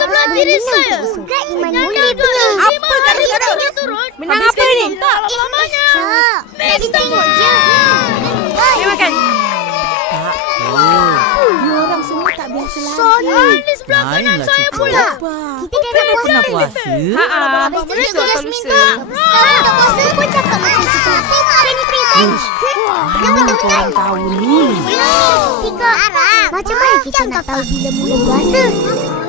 sebelah kiri saya. Apa kata sekarang? Menang apa ni? Tak lamanya. Next tengok je. Dia makan. Dia orang semua tak biasa lagi. Di sebelah kanan saya pula. Kita dah puasa. Besok atau lusa. Kalau tak puasa pun cakap macam kita. Kenapa korang tahu ni? Tika, macam mana kita nak tahu bila mula puasa?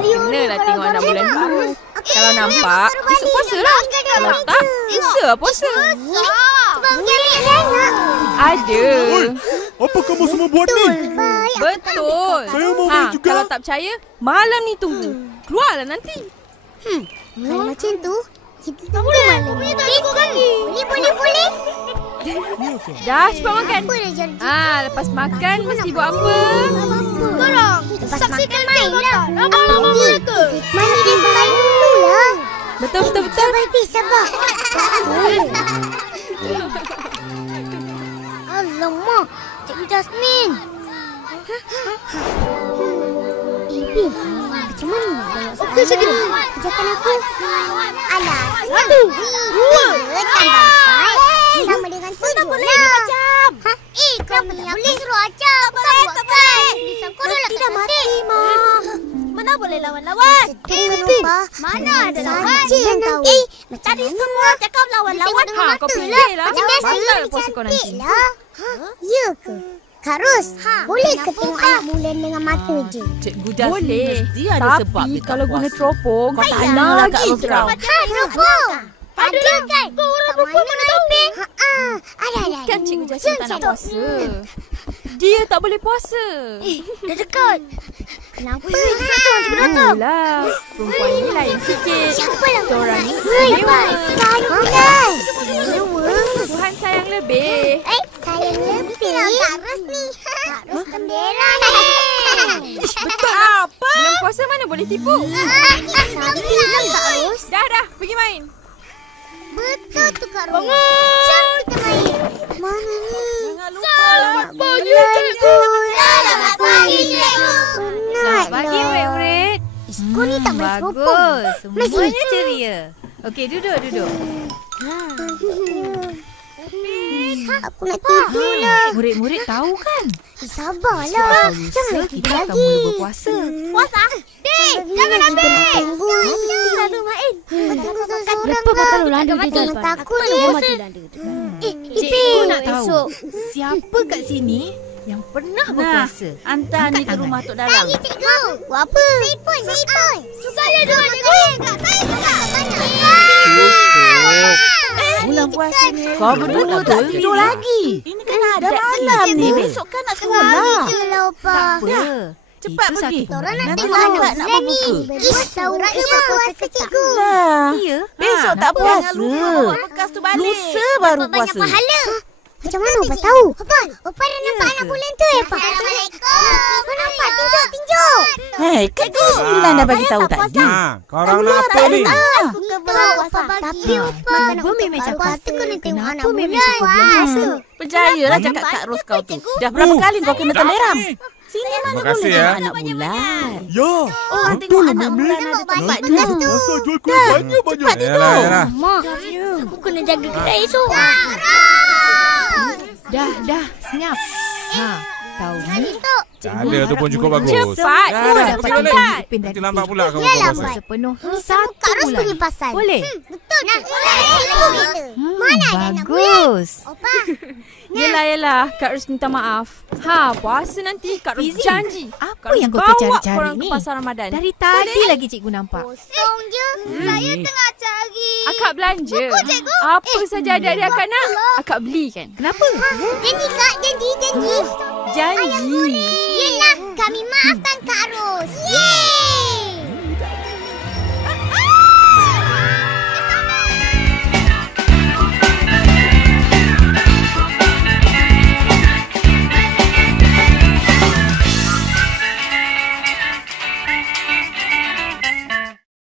Kenalah tengok anak bulan dulu. Kalau nampak, besok puasa lah. Kalau tak, lusa puasa. Ada. Oi, apa kamu semua buat ni? Betul. Saya mau main juga. Kalau tak percaya, malam ni tunggu. Keluarlah nanti. Kalau macam tu, kita tunggu malam ni. Boleh. Dah, cepat makan. Apa dah jadi? Lepas makan mesti buat apa? Korang, saksikan main lah. Lama-lama mereka. Mandi dia sembahyang dulu lah. Betul. Sabar. Alamak, Cikgu Jasmine. Ibi, macam mana nak bayar soalan? Okey, Cikgu. Kerjakan aku. Alah, senang. 2 tambah 4 sama dengan 7 lah. Macam. Kenapa ni aku suruh Acap? Tak boleh. Tidak mati, Ma. Mana boleh lawan-lawan? Mana ada lawan? Saja yang tahu. Tadi semua cakap lawan-lawan. Kau pilih lah. Macam biasa. Batal puasa kau nanti. Ya ke? Kak Ros, boleh ke tengok anak bulan dengan mata je? Cikgu Jasmine Boleh. mesti ada sebab Tapi dia tak kalau guna puasa. teropong, kau tak Sayang nak lah Kak lagi Ros terang. Teropong. Ada kan? Kau orang perempuan mana tahu? Ada. Kan Cikgu Jasmine tak nak puasa. Dia tak boleh puasa. Dah dekat. Kenapa? Itulah. Perempuan ni lain sikit. Siapa lah? Diorang ni Istimewa. Sayang. Tuhan sayang lebih. Sayang lebih. Kak Ros ni. Kak Ros gembira ni. Betul apa? Belum puasa mana boleh tipu. Sabi bilang Kak Ros. Dah. Pergi main. Betul tu Kak Ros. Jom kita main. Mana ni? Selamat pagi, Cikgu. Selamat pagi, Cikgu. Selamat pagi murid-murid. Kau ni tak boleh teropong. Bagus. Semuanya ceria. Okey, duduk. Aku nak tidur lah. Murid-murid tahu kan? Sabarlah. Jangan Lusa tidur kita akan lagi. mula berpuasa. Puasa. Dik, jangan ambil. Lalu main. Lepas patah landa dia jalan. takut ni. Cikgu nak tahu siapa kat sini yang pernah berpuasa. Hantar ni ke rumah Tok Dalang. Cikgu. Buat apa? Sipun. Saya juga, Cikgu. Saya juga. Mana? Bulan puasa ni. Kau berdua tak tidur lagi. Ini kan ada malam ni. Besok kan nak sekolah. Je lah, Opa. Apa? Cepat Itu pergi. satu Orang nak pembantu. tengok anak lambat nak bulan ni. berbuka. Tahu ke puasa, Cikgu? Lah. Ya. Besok tak nampak? puasa. Bawa bekas tu balik. Lusa baru Banyak puasa. pahala. Macam mana Opa tahu? Opa dah nampak anak bulan tu ya, Pak? Assalamualaikum. Opa nampak. Tinjuk. Hei, kan Cikgu Sembilan dah bagi tahu tadi. Korang nak apa ni? Suka berpuasa. Tapi Opa Cikgu memang cakap puasa kena tengok anak Kenapa memang bulan. suka belum puasa? Percayalah cakap Kak Ros kau tu. Dah berapa kali kau kena teleram? Sini mana Terima boleh kasih, tengok ya. anak bulan. Ya, Orang tengok anak bulan ada tempat nanti duduk. aku puasa jual kuih banyak-banyak. Yalah. Mak, Aku kena jaga kedai esok. Dah, senyap. Tahu ni? Tak ada tu pun cukup bagus. Cepat. Dah, Kau dah, dah pergi balik. cepat. Nanti lambat pula kamu Ya, buka lambat. puasa. Sepenuh Satu satu Ros punya bulan. pasal. Boleh? Betul. Mana ada anak bulan? Bagus. Opa. Yelah. Kak Ros minta maaf. Puasa nanti Kak Ros Fizi, janji. apa yang kau bawa tercari-cari korang ni? ke pasar Ramadan. Dari tadi lagi cikgu nampak. Kosong je. Saya tengah cari. Akak belanja. Apa saja adik-adik akak nak, akak belikan. Kenapa? Janji Kak, janji. Janji. Yelah, kami maafkan Kak Ros. Yeay.